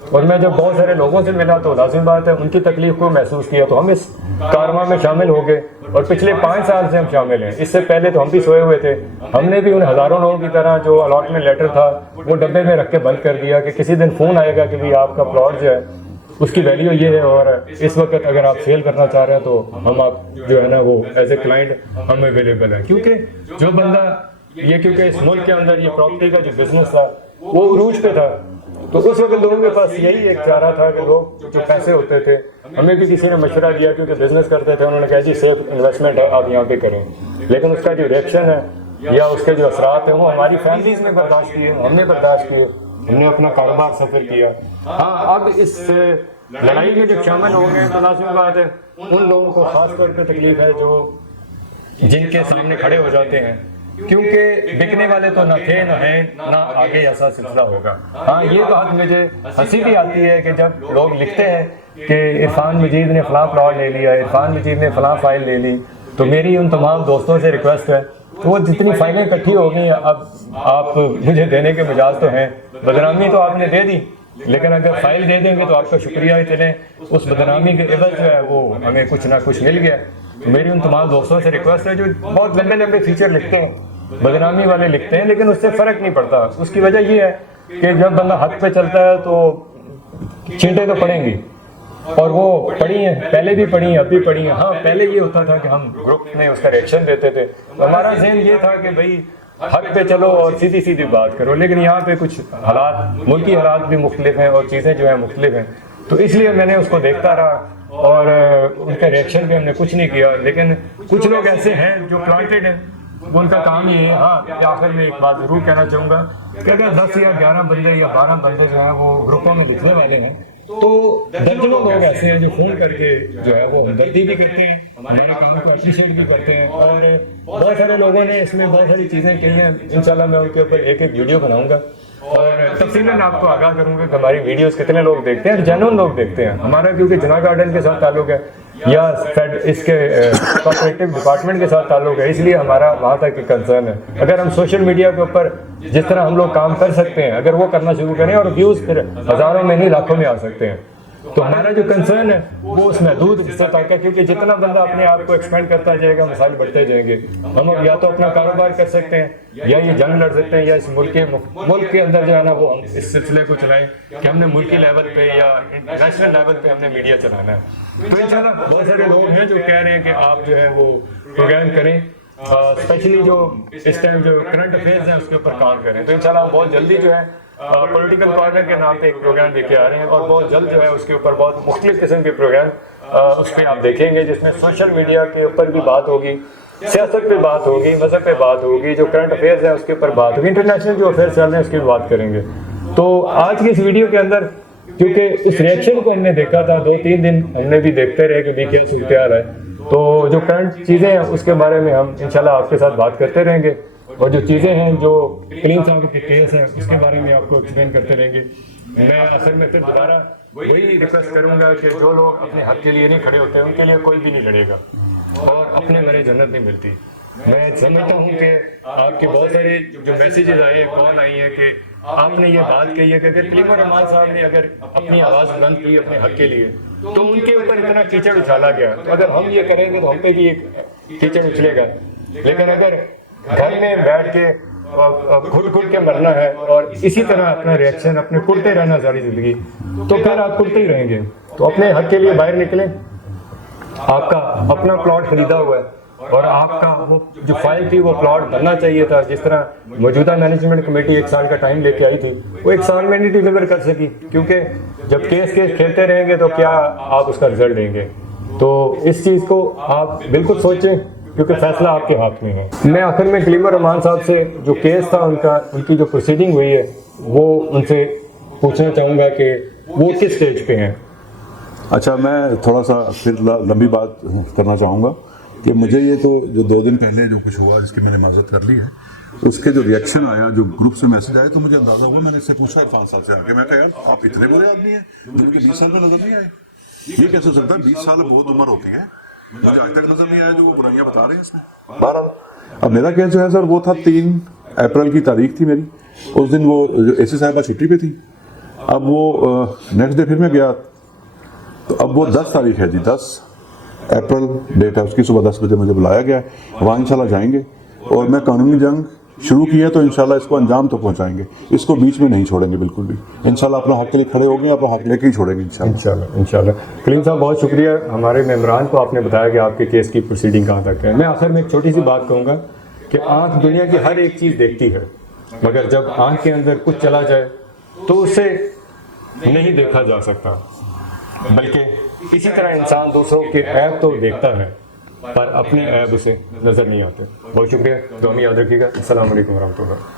اور میں جب بہت سارے لوگوں سے ملا تو لازم بات ہے ان کی تکلیف کو محسوس کیا، تو ہم اس کارواں میں شامل ہو گئے، اور پچھلے 5 سال سے ہم شامل ہیں۔ اس سے پہلے تو ہم بھی سوئے ہوئے تھے، ہم نے بھی ان ہزاروں لوگوں کی طرح جو الاٹمنٹ لیٹر تھا وہ ڈبے میں رکھ کے بند کر دیا کہ کسی دن فون آئے گا کہ بھائی آپ کا پلاٹ جو ہے اس کی ویلیو یہ ہے، اور اس وقت اگر آپ سیل کرنا چاہ رہے ہیں تو ہم آپ جو ہے نا وہ ایز اے کلائنٹ ہم اویلیبل ہیں۔ کیونکہ جو بندہ یہ کیونکہ اس ملک کے اندر یہ پراپرٹی کا جو بزنس تھا وہ عروج پہ تھا، تو اس وقت لوگوں کے پاس یہی ایک چارہ تھا کہ لوگ جو پیسے ہوتے تھے، ہمیں بھی کسی نے مشورہ دیا کیونکہ بزنس کرتے تھے، انہوں نے کہا جی سیف انویسٹمنٹ ہے آپ یہاں پہ کریں، لیکن اس کا جو ریئیکشن ہے یا اس کے جو اثرات ہیں وہ ہماری فیملیز نے برداشت کیے، ہم نے برداشت کیے، ہم نے اپنا کاروبار سفر کیا۔ ہاں اب اس لڑائی میں جب شامل ہو گئے تو لازمی بات ہے ان لوگوں کو خاص طور پہ تکلیف ہے جو جن کے سامنے کھڑے ہو جاتے ہیں، کیونکہ بکنے والے تو نہ تھے نہ ہیں نہ آگے ایسا سلسلہ ہوگا۔ ہاں یہ بات مجھے ہنسی بھی آتی ہے کہ جب لوگ لکھتے ہیں کہ عرفان مجید نے فلاں پلاٹ لے لیا، عرفان مجید نے فلاں فائل لے لی، تو میری ان تمام دوستوں سے ریکویسٹ ہے کہ وہ جتنی فائلیں اکٹھی ہو گئی اب آپ مجھے دینے کے مجاز تو ہیں، بدنامی تو آپ نے دے دی، لیکن اگر فائل دے دیں گے تو آپ کا شکریہ چلیں، اس بدنامی کے عوض جو ہے وہ ہمیں کچھ نہ کچھ مل گیا۔ تو میری ان تمام دوستوں سے ریکویسٹ ہے جو بہت لمبے لمبے فیچر لکھتے ہیں، بدنامی والے لکھتے ہیں، لیکن اس سے فرق نہیں پڑتا۔ اس کی وجہ یہ ہے کہ جب بندہ حق پہ چلتا ہے تو چینٹیں تو پڑیں گی، اور وہ پڑی ہیں، پہلے بھی پڑی ہیں اب بھی پڑی ہیں۔ ہاں پہلے یہ ہوتا تھا کہ ہم گروپ میں اس کا ریئیکشن دیتے تھے، ہمارا ذہن یہ تھا کہ بھائی حق پہ چلو اور سیدھی سیدھی بات کرو، لیکن یہاں پہ کچھ حالات ملکی حالات بھی مختلف ہیں اور چیزیں جو ہیں مختلف ہیں، تو اس لیے میں نے اس کو دیکھتا رہا اور ان کا ریئیکشن بھی ہم نے کچھ نہیں کیا۔ لیکن کچھ لوگ ایسے ہیں جو پلانٹڈ ہیں، وہ ان کا کام یہ ہے۔ ہاں آخر میں ایک بات ضرور کہنا چاہوں گا کہ اگر 10 یا 11 بندے یا 12 بندے جو ہیں وہ گروپوں میں دکھنے والے ہیں تو درجنوں لوگ ایسے ہیں جو فون کر کے جو ہے وہ ہمدردی بھی کرتے ہیں، ہمارے کام کو اپریشیٹ بھی کرتے ہیں، اور بہت سارے لوگوں نے اس میں بہت ساری چیزیں کی ہیں۔ انشاءاللہ میں ان کے اوپر ایک ایک ویڈیو بناؤں گا اور تفصیلاً آپ کو آگاہ کروں گا کہ ہماری ویڈیوز کتنے لوگ دیکھتے ہیں، اور جینون لوگ دیکھتے ہیں۔ ہمارا کیونکہ جناح گارڈن کے ساتھ تعلق ہے یا اس کے کوآپریٹو ڈپارٹمنٹ کے ساتھ تعلق ہے، اس لیے ہمارا وہاں تک کی کنسرن ہے۔ اگر ہم سوشل میڈیا کے اوپر جس طرح ہم لوگ کام کر سکتے ہیں اگر وہ کرنا شروع کریں، اور ویوز پھر ہزاروں میں نہیں لاکھوں میں آ سکتے ہیں، تو ہمارا جو کنسرن ہے وہ اس محدود حصہ تک ہے، کیونکہ جتنا بندہ اپنے آپ کو ایکسپینڈ کرتا جائے گا مسائل بڑھتے جائیں گے۔ ہم اب یا تو اپنا کاروبار کر سکتے ہیں یا یہ جنگ لڑ سکتے ہیں، یا اس ملک کے اندر جو ہے نا وہ ہم اس سلسلے کو چلائیں کہ ہم نے ملکی لیول پہ یا نیشنل لیول پہ ہم نے میڈیا چلانا ہے۔ تو انشاءاللہ بہت سارے لوگ ہیں جو کہہ رہے ہیں کہ آپ جو ہے وہ پروگرام کریں، اسپیشلی جو اس ٹائم جو کرنٹ افیئرز ہیں اس کے اوپر کام کریں۔ تو انشاءاللہ ہم بہت جلدی جو ہے پولیٹیکل کارنر کے نام پہ ایک پروگرام لے کے آ رہے ہیں، اور بہت جلد جو ہے اس کے اوپر بہت مختلف قسم کے پروگرام اس پہ آپ دیکھیں گے، جس میں سوشل میڈیا کے اوپر بھی بات ہوگی، سیاست پہ بات ہوگی، مذہب پہ بات ہوگی، جو کرنٹ افیئرز ہیں اس کے اوپر بات ہوگی، انٹرنیشنل جو افیئرز چل رہے ہیں اس کی بھی بات کریں گے۔ تو آج کی اس ویڈیو کے اندر کیونکہ اس ریئیکشن کو ہم نے دیکھا تھا 2-3 دن ہم نے بھی دیکھتے رہے کہ بھی کیا صورتحال ہے، تو جو کرنٹ چیزیں ہیں اس کے بارے میں ہم انشاءاللہ آپ کے ساتھ بات کرتے رہیں گے، اور جو چیزیں ہیں جو کلیم صاحب کے کیس ہیں اس کے بارے میں آپ کو ایکسپلین کرتے رہیں گے۔ میں اصل میں پھر دوبارہ وہی ریکویسٹ کروں گا کہ جو لوگ اپنے حق کے لیے نہیں کھڑے ہوتے ان کے لیے کوئی بھی نہیں لڑے گا، اور اپنے مرے جنت نہیں ملتی۔ میں سمجھتا ہوں کہ آپ کے بہت سارے جو میسیجز آئے کال آئی ہیں کہ آپ نے یہ بات کہی ہے کہ اگر کلیم الرحمان صاحب نے اگر اپنی آواز بلند کی اپنے حق کے لیے تو ان کے اوپر اتنا کیچڑ اچھالا گیا، تو اگر ہم یہ کریں گے تو ہم پہ بھی ایک کیچڑ اچھلے گا، لیکن اگر گھر میں بیٹھ کے گھٹ گھٹ کے مرنا ہے اور اسی طرح اپنا ریئیکشن اپنے کلتے رہنا ساری زندگی، تو پھر آپ کلتے ہی رہیں گے۔ تو اپنے حق کے لیے باہر نکلیں، آپ کا اپنا پلاٹ خریدا ہوا ہے اور آپ کا وہ جو فائل تھی وہ پلاٹ بننا چاہیے تھا، جس طرح موجودہ مینجمنٹ کمیٹی 1 سال کا ٹائم لے کے آئی تھی وہ 1 سال میں نہیں ڈیلیور کر سکی، کیونکہ جب کیس کھیلتے رہیں گے تو کیا آپ اس کا رزلٹ دیں گے۔ تو اس چیز کو آپ بالکل سوچیں کیونکہ فیصلہ آپ کے ہاتھ میں ہے۔ میں آخر میں کلیم الرحمان صاحب سے جو کیس تھا ان کی جو پروسیڈنگ ہوئی ہے وہ ان سے پوچھنا چاہوں گا کہ وہ کس سٹیج پہ ہیں۔ اچھا میں تھوڑا سا پھر لمبی بات کرنا چاہوں گا کہ مجھے یہ تو جو 2 دن پہلے جو کچھ ہوا جس کی میں نے معذرت کر لی ہے، اس کے جو ریئیکشن آیا جو گروپ سے میسج آیا تو مجھے اندازہ ہوا، میں نے اس سے پوچھا عرفان صاحب سے آ کے، میں کہا یار آپ اتنے بڑے آدمی ہیں جن کے 20 سال میں نظر نہیں آئے، یہ کیسے سکتا ہے؟ 20 سال بہت عمر ہوتی ہے، مجھے آج تک نظر نہیں آیا جو پرانیاں بتا رہے ہیں اس میں۔ بہرحال اب میرا کیس جو ہے سر وہ تھا 3 اپریل کی تاریخ تھی میری، اس دن وہ جو اے سی صاحبہ چھٹی پہ تھی، اب وہ نیکسٹ ڈے پھر میں گیا تو اب وہ 10 تاریخ ہے جی، 10 اپریل ڈیٹ ہے اس کی، صبح 10 بجے مجھے بلایا گیا ہے، وہاں انشاءاللہ جائیں گے اور میں قانونی جنگ شروع کی ہے تو انشاءاللہ اس کو انجام تو پہنچائیں گے، اس کو بیچ میں نہیں چھوڑیں گے بالکل بھی، انشاءاللہ اپنا حق کے لیے کھڑے ہو گئے، اپنا حق لے کے ہی چھوڑیں گے انشاءاللہ۔ انشاءاللہ کلیم صاحب بہت شکریہ، ہمارے ممبران کو آپ نے بتایا کہ آپ کے کیس کی پروسیڈنگ کہاں تک ہے۔ میں آخر میں ایک چھوٹی سی بات کہوں گا کہ آنکھ دنیا کی ہر ایک چیز دیکھتی ہے، مگر جب آنکھ کے اندر کچھ چلا جائے تو اسے نہیں دیکھا جا سکتا، بلکہ اسی طرح انسان دوسروں کے عیب تو دیکھتا ہے پر اپنے عیب اسے نظر نہیں آتے۔ بہت شکریہ، دعا میں یاد رکھیے گا۔ السلام علیکم ورحمۃ اللہ۔